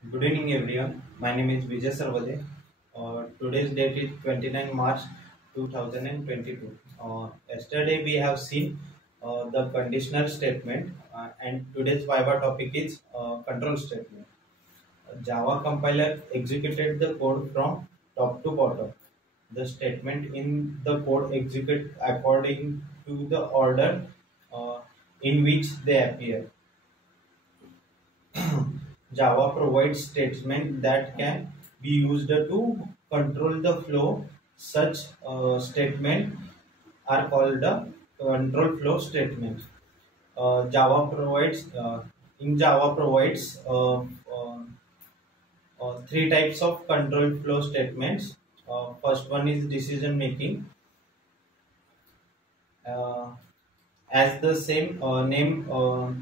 Good evening, everyone. My name is Vijay Sarvade. Today's date is 29 March 2022. Yesterday, we have seen the conditional statement, and today's Viva topic is control statement. Java compiler executed the code from top to bottom. The statement in the code execute according to the order uh, in which they appear. Java provides statements that can be used to control the flow. Such statements are called the control flow statement. Java provides in Java provides three types of control flow statements. First one is decision making. Uh, as the same name uh,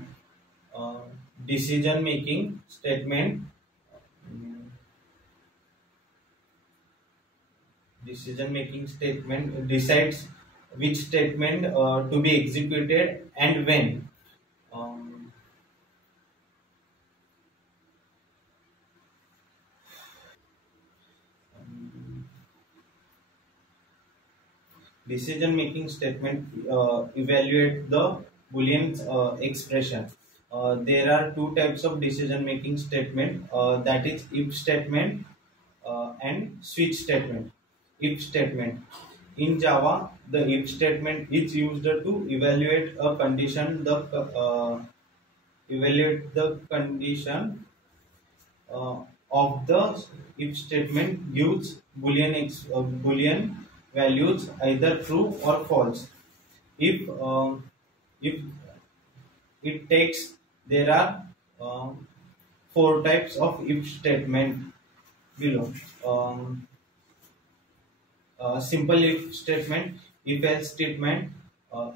decision making statement. mm, Decision making statement decides which statement to be executed and when. Um, um, Decision making statement evaluate the boolean expression. There are two types of decision making statement, that is if statement and switch statement. If statement in Java, the if statement is used to evaluate the condition of the if statement gives boolean values either true or false. If it takes, there are four types of if statement below. Simple if statement, if else statement,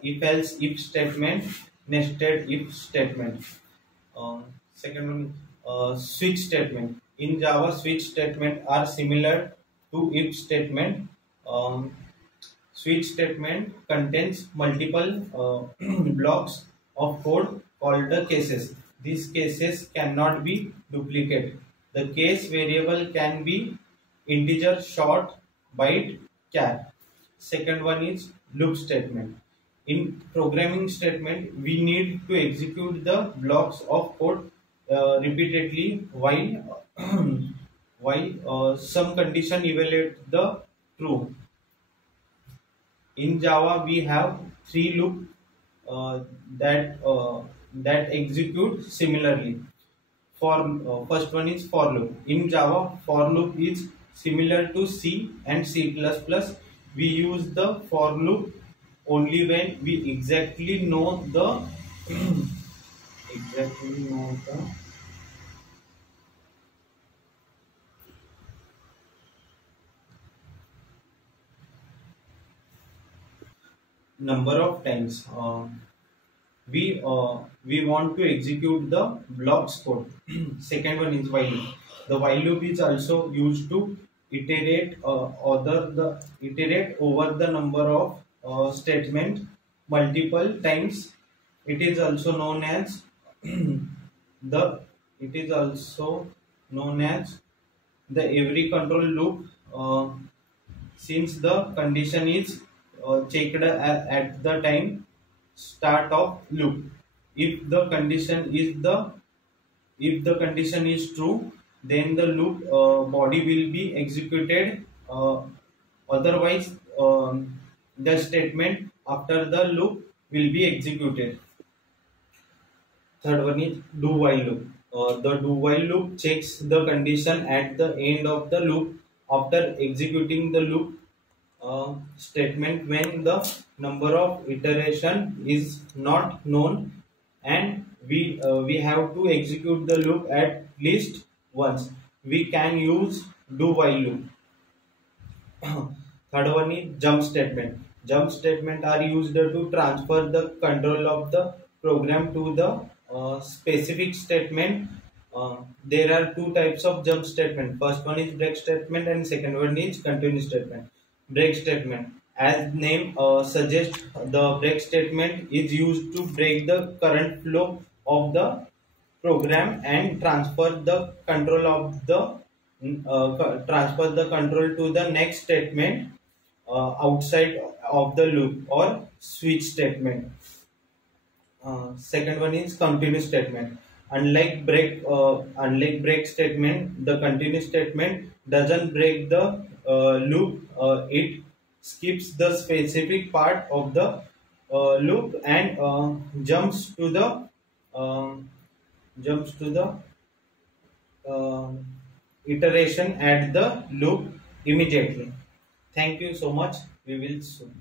if else if statement, nested if statement. Second one, switch statement. In Java, switch statement are similar to if statement. Um, Switch statement contains multiple blocks of code called the cases. These cases cannot be duplicated. The case variable can be integer, short, byte, char. Second one is loop statement. In programming statement, we need to execute the blocks of code repeatedly while while some condition evaluate the true. In Java, we have three loop uh, that execute similarly. For first one is for loop. In Java, for loop is similar to C and C++. We use the for loop only when we exactly know the exactly know the number of times we want to execute the blocks code. Second one is while loop. The while loop is also used to iterate over the number of statement multiple times. It is also known as the it is also known as the every control loop, since the condition is checked at the time start of loop. If the condition is true, then the loop body will be executed. Otherwise, the statement after the loop will be executed. Third one is do while loop. The do while loop checks the condition at the end of the loop after executing the loop statement when the number of iteration is not known, and we have to execute the loop at least once. We can use do while loop. Third one is jump statement. Jump statement are used to transfer the control of the program to the specific statement. There are two types of jump statement. First one is break statement and second one is continue statement. Break statement, as name suggests, the break statement is used to break the current flow of the program and transfer the control to the next statement outside of the loop or switch statement. Second one is continuous statement. Unlike break statement, the continuous statement doesn't break the loop. It skips the specific part of the loop and jumps to the iteration at the loop immediately. Thank you so much. We will soon.